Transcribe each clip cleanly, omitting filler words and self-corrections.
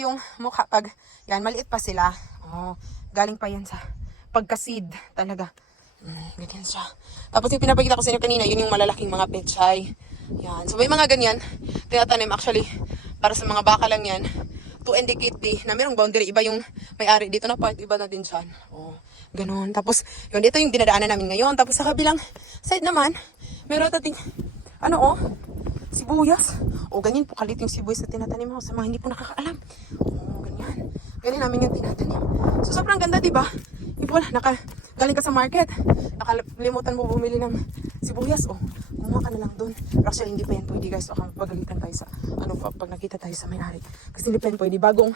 yung mukha pag, yan, maliit pa sila. Oh, galing pa yan sa pagkasid talaga. Ganyan siya. Tapos yung pinapakita ko sa inyo kanina, yun yung malalaking mga pechay. Yan. So may mga ganyan, tinatanim actually, para sa mga baka lang yan, to indicate na merong boundary. Iba yung may-ari dito na part, iba na din dyan. Oh, ganun. Tapos, yun, dito yung dinadaanan namin ngayon. Tapos sa kabilang side naman, meron natin, sibuyas. O, ganyan po kalit yung sibuyas na tinatanim mo sa mga hindi po nakakaalam. O, ganyan. Ganyan namin yung tinatanim. So, sobrang ganda, diba? Ipol, galing ka sa market. Nakalimutan mo bumili ng sibuyas. O, kumuha ka na lang doon. Actually, hindi pa yan pwede, guys. Baka pagalitan tayo sa, pag nakita tayo sa may-ari. Kasi hindi pa yan pwede. Bagong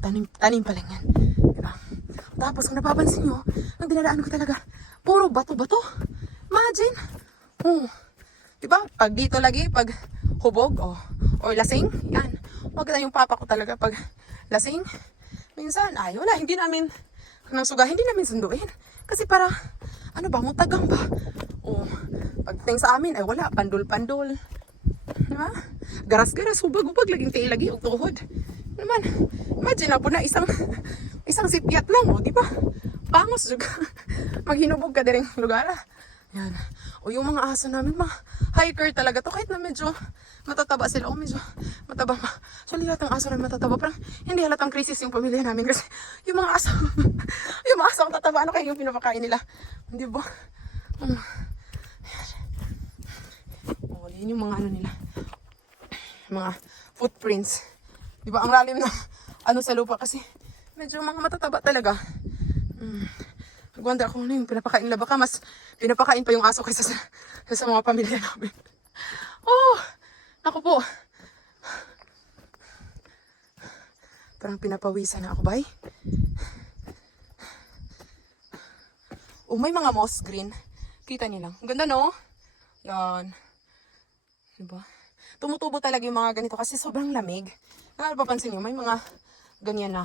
tanim pa lang yan. Diba? Tapos, kung napapansin nyo, ang dinadaan ko talaga, puro bato-bato. Imagine. Oh. Diba? Pag dito lagi, pag hubog or lasing, yan. Maganda yung papa ko talaga pag lasing. Minsan, wala, hindi namin sunduin. Kasi para, mutagang ba? O, pagdating sa amin, wala, pandol-pandol. Diba? Garas-garas, hubag-hubag, laging tayo lagi, tuhod. Naman, imagine na po na isang sipyat lang, diba? Pangos juga. Maghinubog ka din lugar. Yan. O yung mga aso namin, mga hiker talaga to. Kahit na medyo matataba sila. O medyo mataba. So lahat ng aso namin matataba. Parang hindi halatang crisis yung pamilya namin. Kasi yung mga aso, yung mga aso ang tataba. Ano kayo yung pinapakain nila? Hindi ba? O, yun yung mga nila. Mga footprints. Di ba? Ang lalim na sa lupa. Kasi medyo mga matataba talaga. Nagwanda ako yung pinapakain nila. Baka mas pinapakain pa yung aso kaysa sa mga pamilya namin. Oh! Naku po. Parang pinapawisan na ako, bay. Oh, may mga moss green. Kita niyo lang. Ang ganda, no? Yan. Diba? Tumutubo talaga yung mga ganito kasi sobrang lamig. Napapansin nyo, may mga ganyan na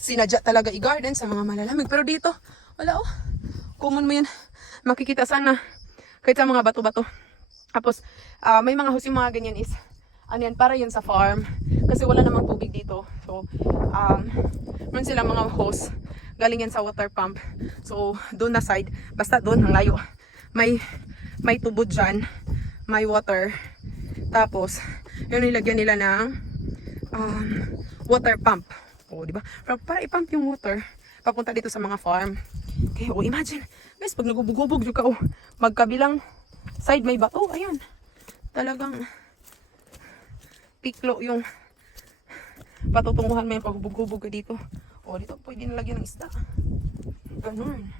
sinadya talaga i-garden sa mga malalamig. Pero dito, wala common mo yun. Makikita sana kahit sa mga bato-bato. Tapos, may mga husing mga ganyan is, yan, para yun sa farm. Kasi wala namang tubig dito. So, meron silang mga hose. Galing yan sa water pump. So, doon na side. Basta doon, ang layo. May tubo dyan. May water. Tapos, yun nilagyan nila ng water pump. O, diba? Para ipump yung water papunta dito sa mga farm. Okay, imagine. Guys, pag nagubog-ubog yung magkabilang side may bato. Ayan. Talagang piklo yung patutunguhan mo yung paghubog-hubog dito. O, dito pwede nalagyan ng isda. Ganun.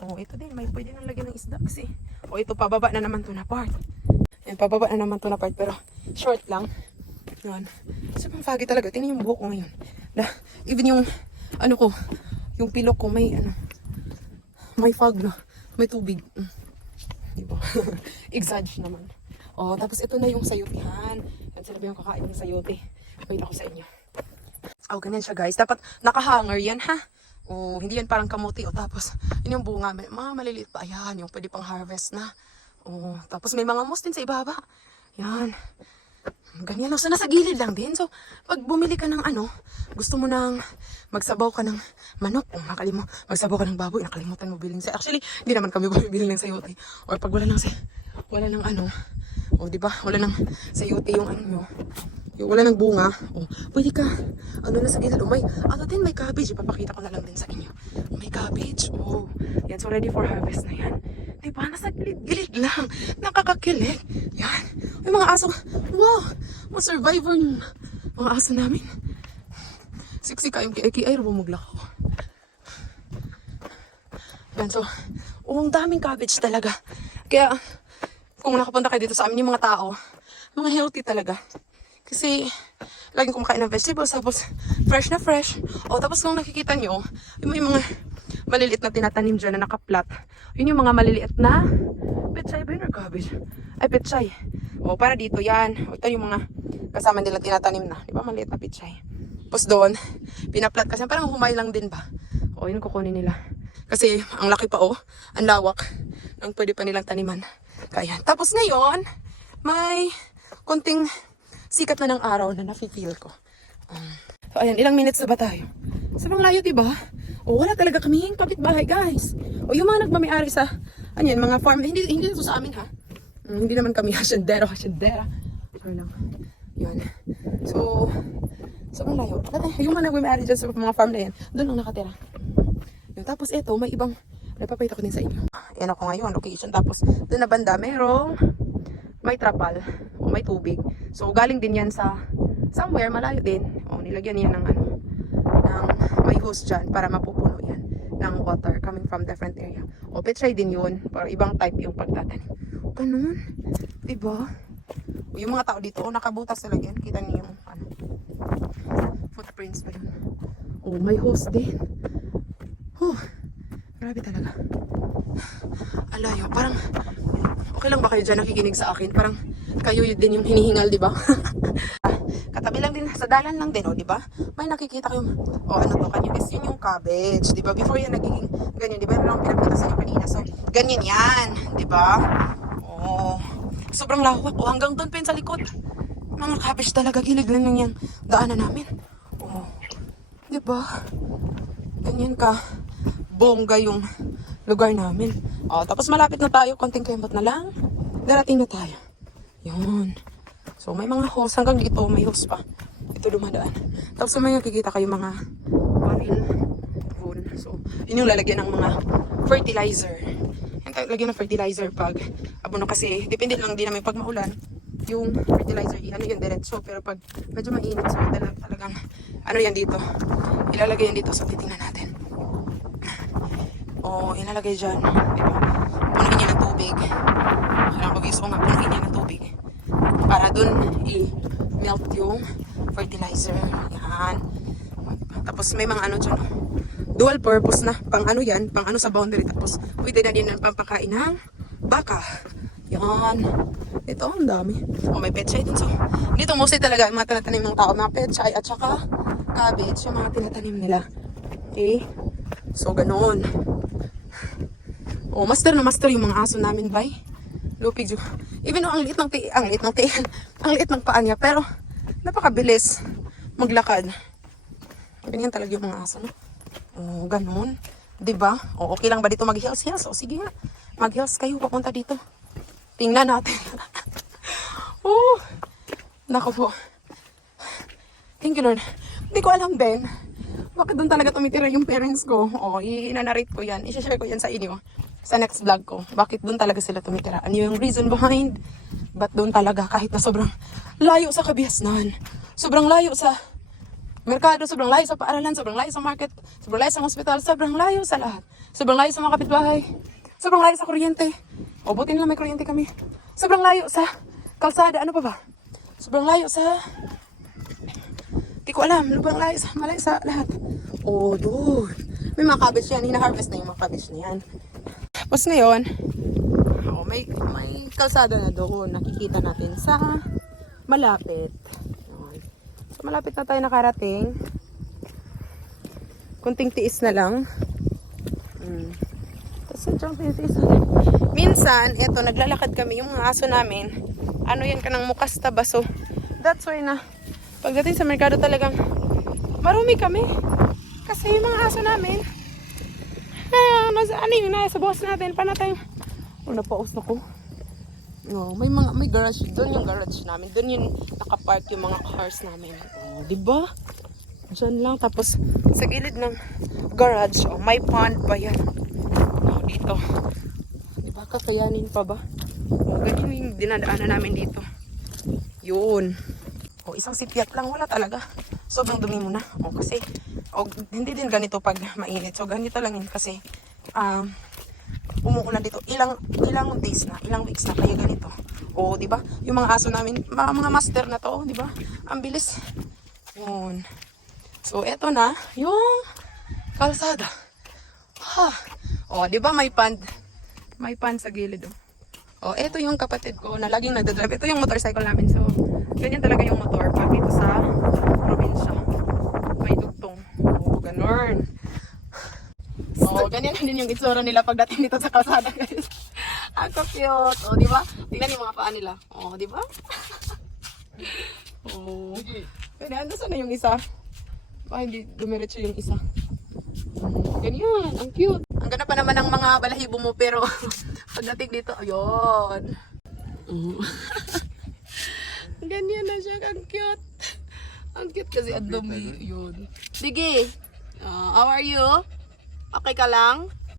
O, ito din. May pwede nalagyan ng isda kasi. O, ito pababa na naman to na part. Yan, pababa na naman to na part. Pero, short lang. Yan. Sobrang foggy talaga. Tingnan yung buhok ko ngayon. Even yung, yung pilok ko may, may fog na. May tubig. Diba? Exage naman. O, tapos ito na yung sayutihan. Yan, sila ba yung kakain ng sayote? Wait ako sa inyo. O, ganyan siya, guys. Dapat nakahanger yan, ha? O, hindi yan parang kamuti. O, tapos, yun yung bunga. Mga maliliit pa. Ayan, yung pwede pang harvest na. O, tapos may mga moss din sa ibaba. Yan. Ganyan lang. So, nasa gilid lang din. So, pag bumili ka ng gusto mo nang magsabaw ka ng manok, o magsabaw ka ng baboy, nakalimutan mo biling sa. Actually, hindi naman kami bumibili ng sayote. Or pag wala ng o, diba? Wala ng sayote yung yung wala ng bunga. O, pwede ka, na sa gilid. O, may cabbage. Ipapakita ko na lang din sa inyo. May cabbage. O, yan. So, ready for harvest na yan. Diba? Nasa gilid lang. Nakakakilig. Yan. May mga aso. Wow! Mga survivor yung mga aso namin. Siksi kayong kiay bumuglak ako. Yan. So, ang daming cabbage talaga. Kaya, kung nakapunta kayo dito sa amin, yung mga tao, mga healthy talaga. Kasi, laging kumakain ng vegetables, tapos fresh na fresh. O, tapos kung nakikita nyo, yung mga maliliit na tinatanim dyan na nakaplat. Yun yung mga maliliit na pechay ba yun or cabbage? Ay, pechay. O, para dito yan. O, ito yung mga kasama nila tinatanim na. Di ba, maliit na pechay. Tapos doon, pinaplat kasi parang humay lang din ba. O, yun kukunin nila. Kasi, ang laki pa ang lawak. Ang pwede pa nilang taniman. Kaya, tapos ngayon, may konting sikat na ng araw na nafe-feel ko. So, ayan, ilang minutes na ba tayo? Sobrang layo, diba? O, wala talaga kaming kapitbahay, guys. O, yung mga nagmamayari sa, ano yan, mga farm, hindi ito sa amin, ha? Hindi naman kami hasyendera. Sorry lang. Yan. So, sobrang layo. Yung mga nagmamayari dyan sa mga farm na yan, doon lang nakatira. Yun, tapos ito, may ibang, napapayita ko din sa inyo. Ayan ako ngayon, location. Tapos, doon na banda, merong, may trapal, o may tubig. So, galing din yan sa, somewhere, malayo din. O, nilagyan yan ng ano, ng may hose dyan para mapupuno yan ng water coming from different area. O, petray din yun, para ibang type yung pagtatanim. Ganun, diba? O, yung mga tao dito, nakabutas sila yan. Kita niyo yung, ano, footprints pa yun. O, may hose din. Grabe talaga. Alayo, parang, okay lang ba kayo dyan nakikinig sa akin? Parang, kayo yun din yung hinihingal, diba? Katabi lang din, sa dalan lang din, di ba? May nakikita kayo, ano to, kanyo guys, yun yung cabbage, di ba? Before yan nagiging ganyan, di ba? Yung lang pinakita sa inyo kanina. So, ganyan yan, di ba? Sobrang lawak. Hanggang doon pa yun sa likod. Mga cabbage talaga, gilig lang yan. Daanan namin. Di ba? Ganyan ka. Bongga yung lugar namin. Tapos malapit na tayo, konting kembot na lang. Darating na tayo. Yun. So, may mga hose. Hanggang dito, may hose pa. Ito dumadaan. Tapos may nakikita kayo mga baril. So, yun yung lalagyan ng mga fertilizer. Yung lalagyan ng fertilizer pag abono kasi, depende lang din namin pag maulan. Yung fertilizer, ano yun, diretso. Pero pag medyo mainit, so talagang, ano yan dito. Ilalagay yan dito. So, titingnan natin. Ilalagay dyan. Diba? Punuin niya ng tubig. Kailangan pag gusto ko nga, punuin niya ng tubig. Para dun i-melt yung fertilizer. Yan. Tapos may mga ano dyan. Dual purpose na. Pang ano yan. Pang ano sa boundary. Tapos pwede na din ng pampakain ng baka. Yan. Ito, ang dami. May pechay din. So, dito mostly talaga yung mga tinatanim ng tao. Mga pechay at saka cabbage. Yung mga tinatanim nila. Okay? So, ganoon. Master na master yung mga aso namin, bay. Lupig yung. Even though ang liit ng paa niya, pero napakabilis maglakad. Ganyan talaga yung mga aso, no? Ganun. Diba? Okay lang ba dito mag-heels? Sige nga. Mag-heels kayo, papunta dito. Tingnan natin. Naku po. Thank you, Lord. Hindi ko alam din. Bakit doon talaga tumitira yung parents ko? I-narrate ko yan. I-share ko yan sa inyo. Sa next vlog ko. Bakit doon talaga sila tumitira? Ano yung reason behind? Ba't doon talaga? Kahit na sobrang layo sa Kabiasnan. Sobrang layo sa merkado. Sobrang layo sa paaralan. Sobrang layo sa market. Sobrang layo sa hospital. Sobrang layo sa lahat. Sobrang layo sa mga kapitbahay. Sobrang layo sa kuryente. Buti nila may kuryente kami. Sobrang layo sa kalsada. Ano pa ba? Sobrang layo sa... Di ko alam. Lubang layo sa... Malayo sa lahat. Dude. May mga cabbage yan. Hina-harvest na yung mga cabbage na yan. Tapos ngayon, may kalsada na doon. Nakikita natin sa malapit. So malapit na tayo nakarating. Kunting tiis na lang. Minsan, eto, naglalakad kami. Yung mga aso namin, ano yan ka ng mukasta ba? So, that's why na pagdating sa merkado talagang marumi kami. Kasi yung mga aso namin, nasa boss natin, paano tayo? Napaus na ko. May garage, doon yung garage namin. Doon yung nakapark yung mga cars namin. Diba? Diyan lang. Tapos, sa gilid ng garage, may pond pa yan. Dito. Diba? Kakayanin pa ba? Ganyan yung dinadaanan namin dito. Yun. Isang sipyat lang. Wala talaga. Sobrang dumi mo na. Kasi, hindi din ganito pag mainit. So, ganito lang yun kasi, umuulan dito. Ilang days na, ilang weeks na kaya ganito. Di ba? Yung mga aso namin, mga master na to, di ba? Ang bilis. Yun. So, eto na, yung kalsada. Di ba may pond? May pond sa gilid. Eto yung kapatid ko na laging nagdadrive. Ito yung motorcycle namin. So, ganyan talaga yung motor pag dito sa probinsya. May dugtong. Ganun. Ganyan din yung itsura nila pagdating dito sa kalsada, guys. Ako cute. Di ba? Tingnan yung mga paa nila. Di ba? Pero ando sana yung isa. Baka hindi dumiretso yung isa. Ganyan, ang cute. Ang ganda pa naman ng mga balahibo mo pero pagdating dito, ayun. Ganyan na siya, ang cute. Ang cute kasi ang dumi. Yun. Sige, how are you? Okay ka lang?